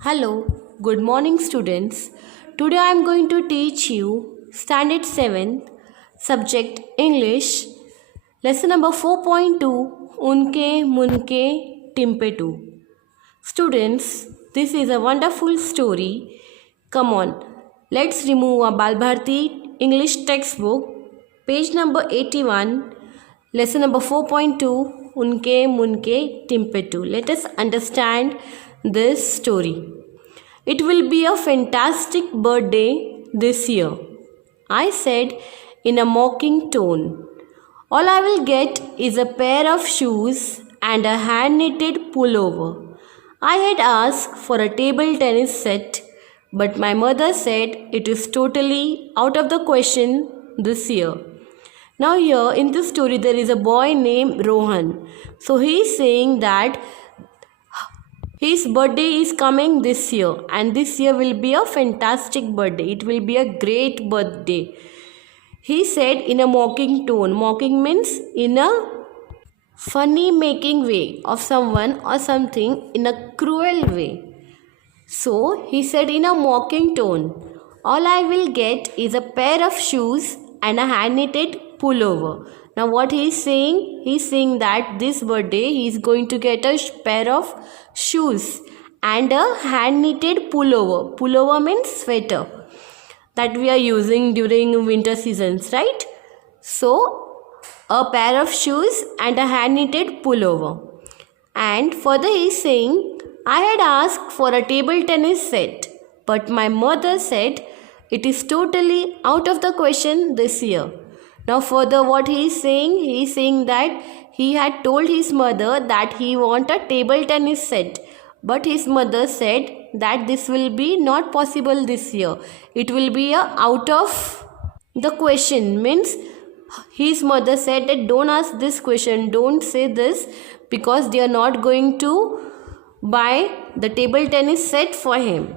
Hello, good morning, students. Today I am going to teach you Standard 7, Subject English, Lesson number 4.2 Unke Munke Timpetu. Students, this is a wonderful story. Come on, let's remove a Balbharti English textbook, page number 81, lesson number 4.2 Unke Munke Timpetu. Let us understand this story. It will be a fantastic birthday this year, I said in a mocking tone. All I will get is a pair of shoes and a hand knitted pullover. I had asked for a table tennis set, but my mother said it is totally out of the question this year. Now, here in this story, there is a boy named Rohan. So, he is saying that his birthday is coming this year, and this year will be a fantastic birthday. It will be a great birthday. He said in a mocking tone. Mocking means in a funny making way of someone or something in a cruel way. So he said in a mocking tone, all I will get is a pair of shoes and a hand knitted pullover. Now what he is saying? He is saying that this birthday he is going to get a pair of shoes and a hand knitted pullover. Pullover means sweater that we are using during winter seasons, right? So a pair of shoes and a hand knitted pullover. And further he is saying, I had asked for a table tennis set, but my mother said it is totally out of the question this year. Now further what he is saying that he had told his mother that he want a table tennis set, but his mother said that this will be not possible this year. It will be out of the question, means his mother said that don't ask this question, don't say this, because they are not going to buy the table tennis set for him.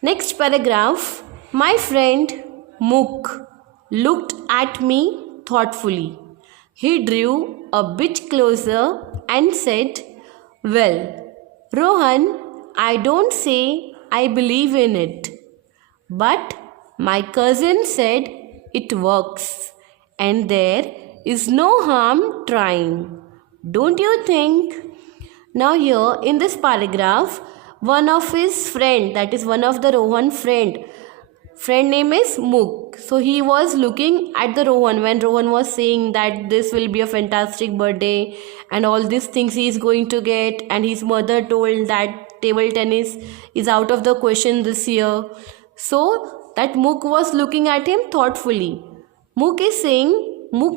Next paragraph. My friend Mook looked at me thoughtfully. He drew a bit closer and said, well, Rohan, I don't say I believe in it, but my cousin said it works and there is no harm trying. Don't you think? Now here in this paragraph, one of his friend, that is one of the Rohan friend name is Mook. So he was looking at the Rohan when Rohan was saying that this will be a fantastic birthday and all these things he is going to get, and his mother told that table tennis is out of the question this year. So that Mook was looking at him thoughtfully. Mook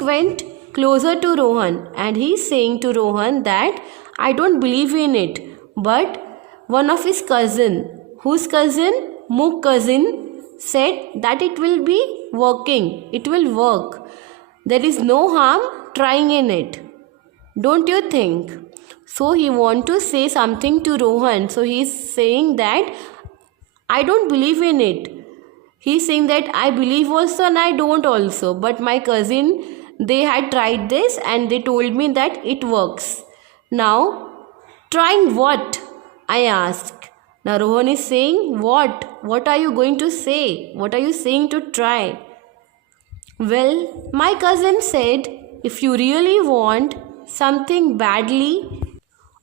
went closer to Rohan and he is saying to Rohan that I don't believe in it, but one of his cousin, whose cousin? Mook cousin, said that it will be working, it will work. There is no harm trying in it. Don't you think? So he want to say something to Rohan. So he is saying that I don't believe in it. He is saying that I believe also and I don't also. But my cousin, they had tried this and they told me that it works. Now, trying what? I asked. Now Rohan is saying, what? What are you going to say? What are you saying to try? Well, my cousin said, if you really want something badly,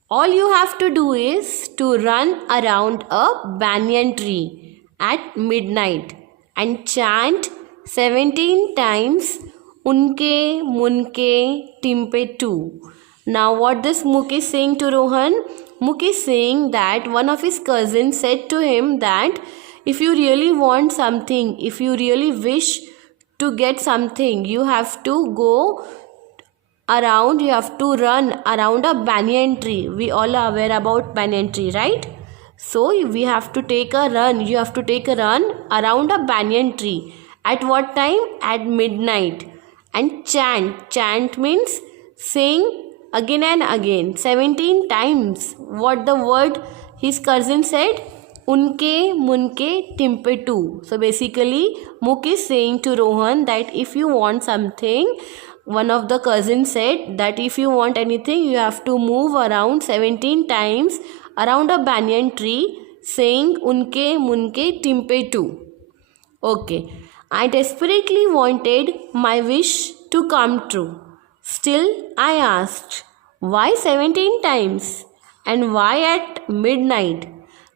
all you have to do is to run around a banyan tree at midnight and chant 17 times Unke Munke Timpetu. Now what this Mook is saying to Rohan? Mook is saying that one of his cousins said to him that if you really want something, if you really wish to get something, you have to go around, you have to run around a banyan tree. We all are aware about banyan tree, right? So we have to take a run, you have to take a run around a banyan tree. At what time? At midnight. And chant means sing again and again 17 times. What the word his cousin said? Unke Munke Timpetu. So basically Mook is saying to Rohan that if you want something, one of the cousins said that if you want anything, you have to move around 17 times around a banyan tree saying unke munke timpe too. Okay, I desperately wanted my wish to come true. Still, I asked, why 17 times? And why at midnight?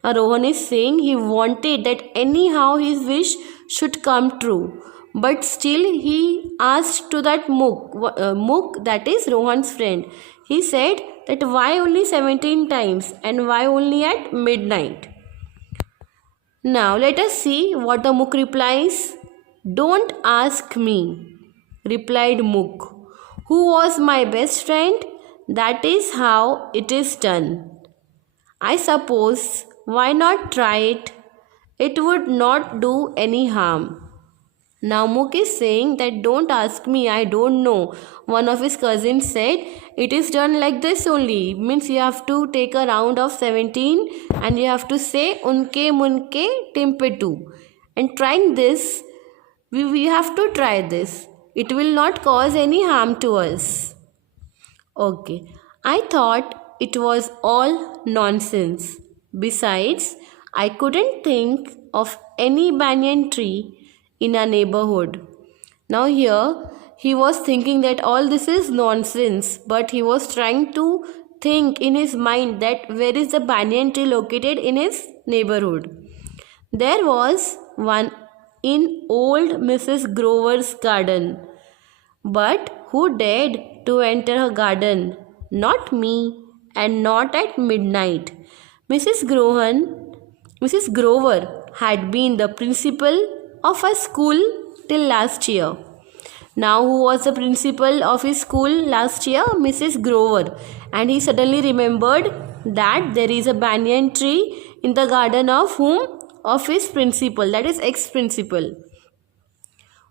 Now, Rohan is saying he wanted that anyhow his wish should come true. But still, he asked to that Muk, that is Rohan's friend. He said that why only 17 times and why only at midnight? Now let us see what the Muk replies. Don't ask me, replied Muk, who was my best friend. That is how it is done. I suppose, why not try it? It would not do any harm. Now Muk is saying that don't ask me, I don't know. One of his cousins said it is done like this only. Means you have to take a round of 17 and you have to say unke munke timpe too. And trying this, we have to try this. It will not cause any harm to us. Okay, I thought it was all nonsense. Besides, I couldn't think of any banyan tree in a neighborhood. Now, here he was thinking that all this is nonsense, but he was trying to think in his mind that where is the banyan tree located in his neighborhood. There was one in old Mrs. Grover's garden. But who dared to enter her garden? Not me, and not at midnight. Mrs. Grover had been the principal of a school till last year. Now, who was the principal of his school last year? Mrs. Grover. And he suddenly remembered that there is a banyan tree in the garden of whom? Of his principal, that is ex-principal.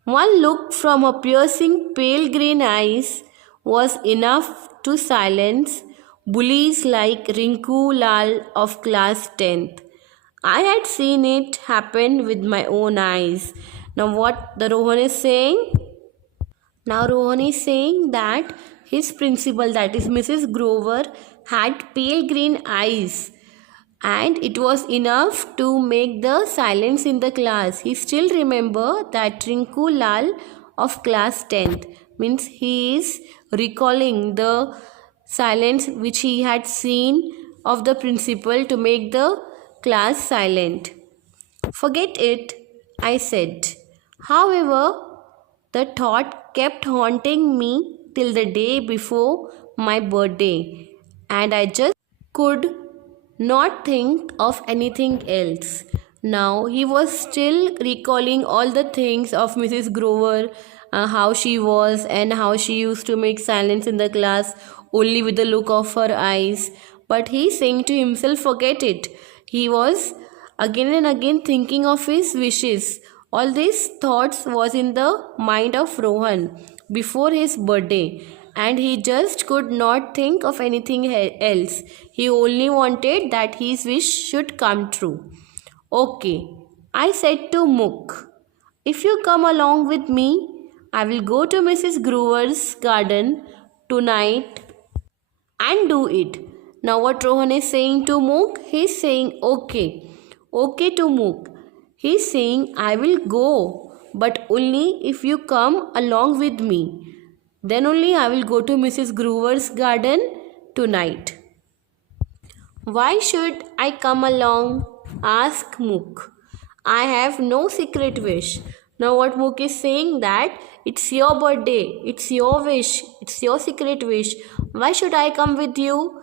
One look from her piercing pale green eyes was enough to silence bullies like Rinku Lal of class 10th. I had seen it happen with my own eyes. Now what the Rohan is saying? Now Rohan is saying that his principal, that is Mrs. Grover, had pale green eyes. And it was enough to make the silence in the class. He still remember that Rinku Lal of class 10th. Means he is recalling the silence which he had seen of the principal to make the class silent. Forget it, I said. However, the thought kept haunting me till the day before my birthday. And I just could not think of anything else. Now he was still recalling all the things of Mrs. Grover, how she was and how she used to make silence in the class only with the look of her eyes. But he saying to himself, forget it. He was again and again thinking of his wishes. All these thoughts was in the mind of Rohan before his birthday. And he just could not think of anything else. He only wanted that his wish should come true. Okay, I said to Muk, if you come along with me, I will go to Mrs. Grover's garden tonight and do it. Now what Rohan is saying to Muk? He is saying okay. Okay to Muk. He is saying I will go, but only if you come along with me. Then only I will go to Mrs. Grover's garden tonight. Why should I come along? Asked Muk. I have no secret wish. Now what Muk is saying that it's your birthday, it's your wish, it's your secret wish. Why should I come with you?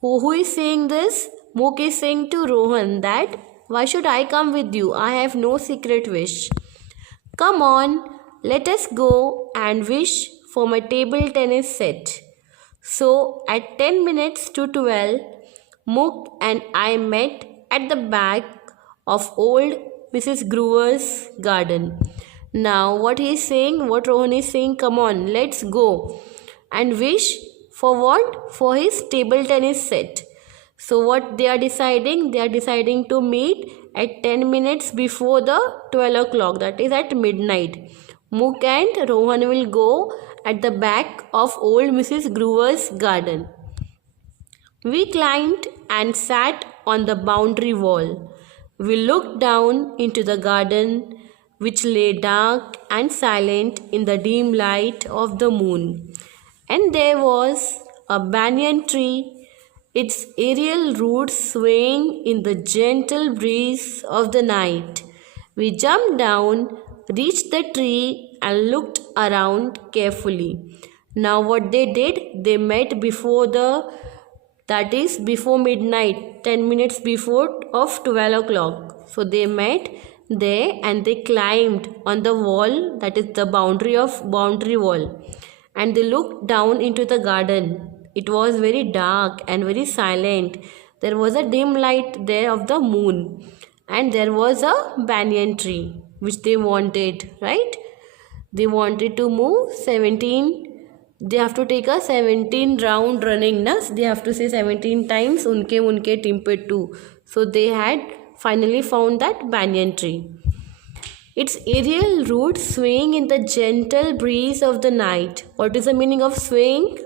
Who is saying this? Muk is saying to Rohan that why should I come with you? I have no secret wish. Come on. Let us go and wish for my table tennis set. So at 10 minutes to 12, Muk and I met at the back of old Mrs. Grover's garden. Now what he is saying, what Rohan is saying, come on, let's go and wish for what? For his table tennis set. So what they are deciding? They are deciding to meet at 10 minutes before the 12 o'clock, that is at midnight. Muk and Rohan will go at the back of old Mrs. Grover's garden. We climbed and sat on the boundary wall. We looked down into the garden, which lay dark and silent in the dim light of the moon. And there was a banyan tree, its aerial roots swaying in the gentle breeze of the night. We jumped down, reached the tree, and looked around carefully. Now, what they did, they met that is before midnight, 10 minutes before of 12 o'clock. So they met there and they climbed on the wall, that is the boundary wall, and they looked down into the garden. It was very dark and very silent. There was a dim light there of the moon, and there was a banyan tree which they wanted, right? They wanted to move 17. They have to take a 17 round running, na? They have to say 17 times unke timpetu. So they had finally found that banyan tree. Its aerial roots swaying in the gentle breeze of the night. What is the meaning of swaying?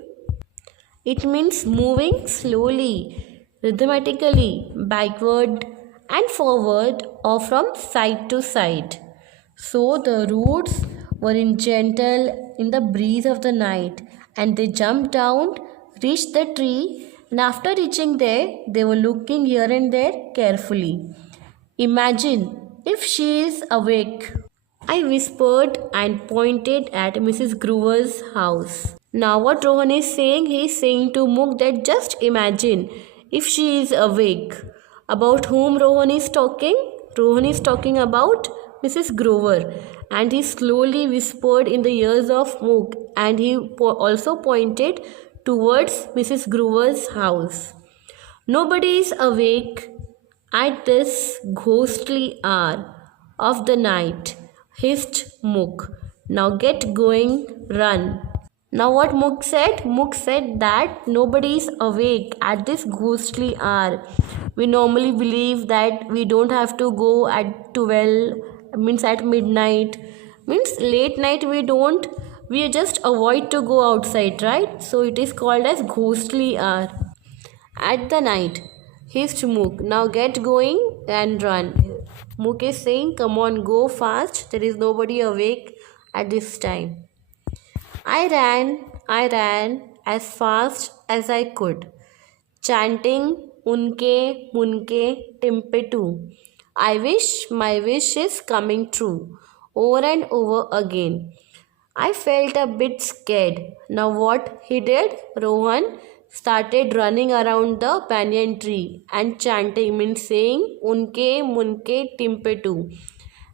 It means moving slowly, rhythmically, backward and forward or from side to side. So the roots were in gentle in the breeze of the night, and they jumped down, reached the tree, and after reaching there, they were looking here and there carefully. Imagine if she is awake, I whispered and pointed at Mrs. Groover's house. Now what Rohan is saying, he is saying to Muk that just imagine if she is awake. About whom Rohan is talking? Rohan is talking about Mrs. Groover, and he slowly whispered in the ears of Muk, and he also pointed towards Mrs. Groover's house. Nobody is awake at this ghostly hour of the night, hissed Muk. Now get going, run. Now what Muk said? Muk said that nobody is awake at this ghostly hour. We normally believe that we don't have to go at 12, means at midnight, means late night we just avoid to go outside, right? So it is called as ghostly hour. At the night, hissed Muk. Now get going and run. Muk is saying, come on, go fast. There is nobody awake at this time. I ran as fast as I could, chanting unke munke timpetu. I wish my wish is coming true, over and over again. I felt a bit scared. Now what he did? Rohan started running around the banyan tree and chanting, means saying unke munke timpetu.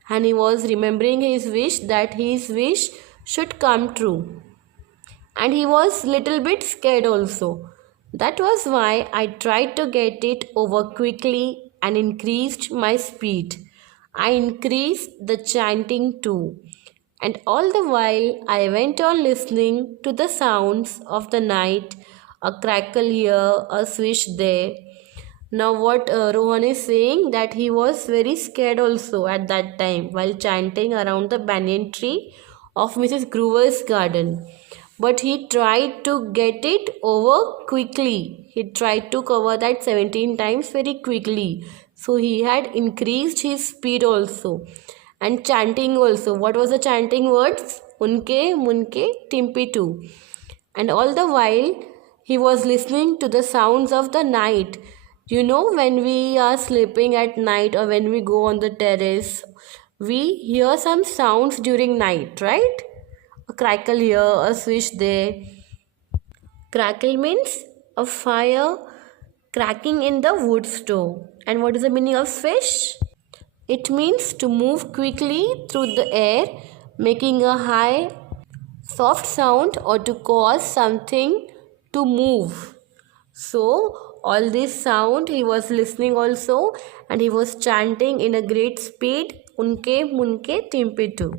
And he was remembering his wish, that his wish should come true. And he was little bit scared also. That was why I tried to get it over quickly and increased my speed. I increased the chanting too. And all the while I went on listening to the sounds of the night, a crackle here, a swish there. Now what Rohan is saying, that he was very scared also at that time while chanting around the banyan tree of Mrs. Groover's garden. But he tried to get it over quickly. He tried to cover that 17 times very quickly. So he had increased his speed also. And chanting also. What was the chanting words? Unke, munke, timpitu. And all the while he was listening to the sounds of the night. You know, when we are sleeping at night or when we go on the terrace, we hear some sounds during night, right? A crackle here, a swish there. Crackle means a fire cracking in the wood stove. And what is the meaning of swish? It means to move quickly through the air, making a high, soft sound, or to cause something to move. So, all this sound he was listening also, and he was chanting in a great speed, unke munke timpitu.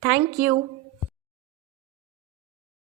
Thank you.